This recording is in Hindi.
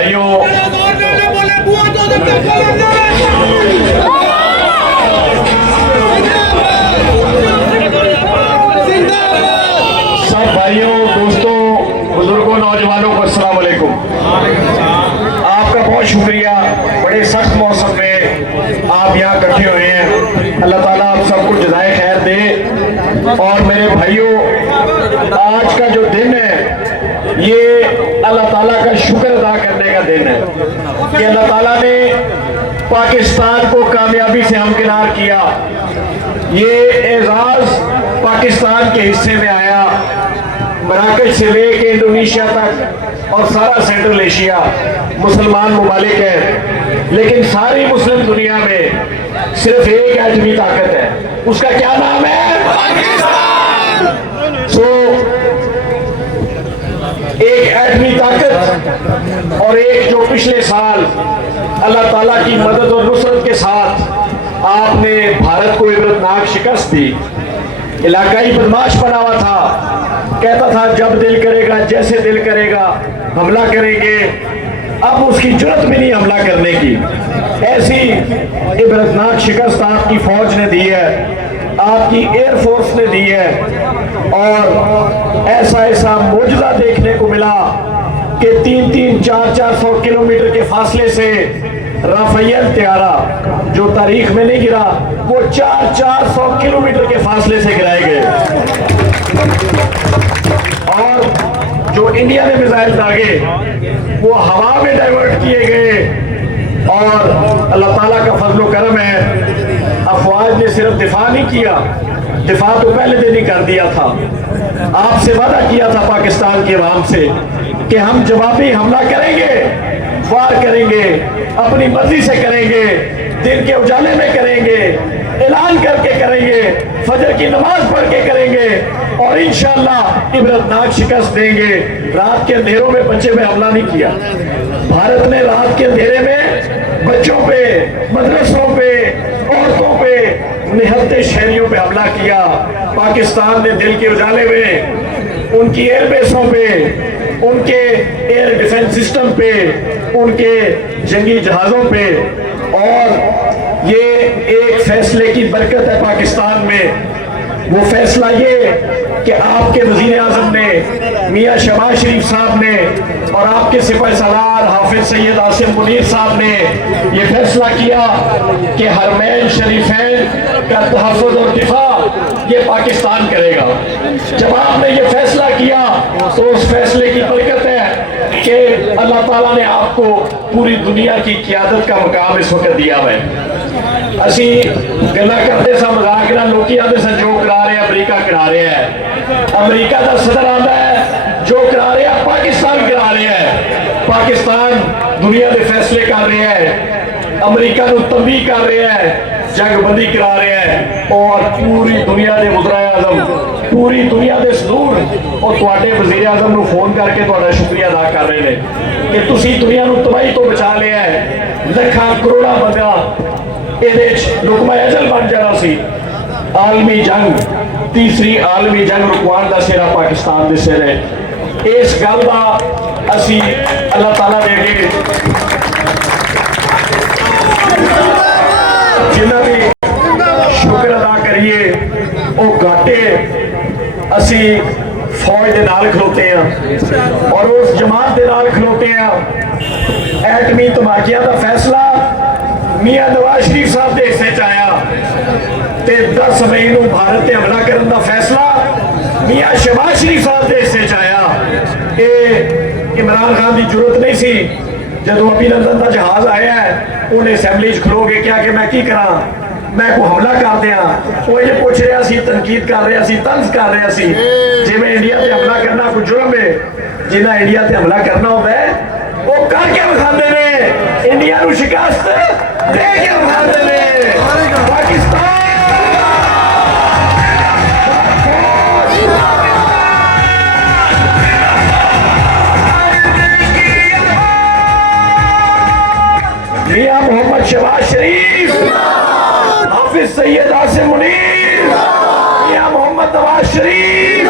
भाइयों, दोस्तों, बुजुर्गों, नौजवानों को अस्सलाम वालेकुम। आपका बहुत शुक्रिया, बड़े सख्त मौसम में आप यहाँ इकट्ठे हुए हैं। अल्लाह ताला आप सबको जज़ाए खैर दे। और मेरे भाइयों, आज का जो दिन है ये अल्लाह ताला का शुक्र अदा करने का दिन है कि अल्लाह ताला ने पाकिस्तान को कामयाबी से हमकिनार किया। ये एजाज पाकिस्तान के हिस्से में आया, मराकश से लेके इंडोनेशिया तक और सारा सेंट्रल एशिया मुसलमान मुमालिक है, लेकिन सारी मुस्लिम दुनिया में सिर्फ एक एटमी ताकत है, उसका क्या नाम है? पाकिस्तान। एक एटमी ताकत और एक जो पिछले साल अल्लाह ताला की मदद और नुसरत के साथ आपने भारत को इबरतनाक शिकस्त दी। इलाकाई बदमाश बना हुआ था, कहता था जब दिल करेगा, जैसे दिल करेगा हमला करेंगे। अब उसकी जुर्रत भी नहीं हमला करने की। ऐसी इबरतनाक शिकस्त आपकी फौज ने दी है, आपकी एयरफोर्स ने दी है। और ऐसा ऐसा मौजूदा देखने को मिला कि 300, 400 किलोमीटर के फासले से राफेल त्यारा जो तारीख में नहीं गिरा, वो 400 किलोमीटर के फासले से गिराए गए। और जो इंडिया ने मिसाइल दागे वो हवा में डाइवर्ट किए गए। और अल्लाह ताला का फजलो करम है, अफवाज ने सिर्फ दिफा नहीं किया, दिफा तो पहले दिन ही कर दिया था। आपसे वादा किया था पाकिस्तान के अवाम से कि हम जवाबी हमला करेंगे, वार करेंगे, अपनी मर्जी से करेंगे, दिन के उजाले में करेंगे, ऐलान करके करेंगे, फजर की नमाज पढ़ के करेंगे और इंशाअल्लाह इबरतनाक शिकस्त देंगे। रात के अंधेरों में बच्चे पे हमला नहीं किया। भारत ने रात के अंधेरे में बच्चों पे, मदरसों पे, औरतों पे, निहत्ते शहरियों पे हमला किया। पाकिस्तान ने दिल के उजाले में उनकी एयरबेसों पे, उनके एयर डिफेंस सिस्टम पे, उनके जंगी जहाजों पे। और ये एक फैसले की बरकत है पाकिस्तान में, वो फैसला ये कि आपके वजीर आजम ने, मियाँ शहबाज शरीफ साहब ने और आपके सिपह सलार हाफिज सैयद आसिम मुनीर साहब ने ये फैसला किया कि हरमैन शरीफैन का तहफ़्फ़ुज़ और दिफा ये पाकिस्तान करेगा। जब आपने ये फैसला किया तो उस फैसले की बरकत है कि अल्लाह ताला ने आपको पूरी दुनिया की क़ियादत का मकाम इस वक्त दिया है। असी गल्ला करते सा मजाक ना लोग आते सा जो करा रहे अमरीका करा रहे हैं, अमरीका का सदर आता है, जो करा रहे हैं पाकिस्तान करा रहे हैं। पाकिस्तान दुनिया के फैसले कर रहे हैं, अमरीका को तंबीह कर रहे हैं, जंगबंदी करा रहे हैं और पूरी दुनिया के वज़ीर आज़म, पूरी दुनिया के सदूर और तुहाडे वज़ीर आज़म को फोन करके तुहाडा शुक्रिया अदा कर रहे हैं कि तुसीं दुनिया को तबाही तो बचा लिया है। लखां करोड़ां बंदा ये लुकमा अजल बन जाना सी। आलमी जंग, तीसरी आलमी जंग रुकवाण का सिरा पाकिस्तान के सिर है। इस गल का असी अल्लाह ताला दे अगे जिन्हां दी शुक्र अदा करिए वो घाटे असी फौज के नाल खलोते हैं और उस जमात के नाल खलोते हैं। एटमी धमाकिया का फैसला मियाँ नवाज शरीफ साहब के हिस्से च आया ते 10 मई को भारत से हमला करने का फैसला मियाँ शहबाज शरीफ साहब के हिस्से च आया। ये इमरान खान की जरूरत नहीं सी। जो अभिनंदन का जहाज आया है उन्हें असैम्बली खलो के क्या कि मैं की करा, मैं को हमला कर दिया। वो ये पूछ रहा सी, तनकीद कर रहा सी, तंज कर रहा सी जिवें इंडिया से हमला करना कोई जुर्म है। जिन्हें इंडिया से हमला करना होता है वो करके विखाते ने, इंडिया को शिकस्त दे के विखाते ने। पाकिस्तान मियां मोहम्मद शहबाज शरीफ, हाफिज सैयद आसिम मुनीर, मियां मोहम्मद नवाज शरीफ,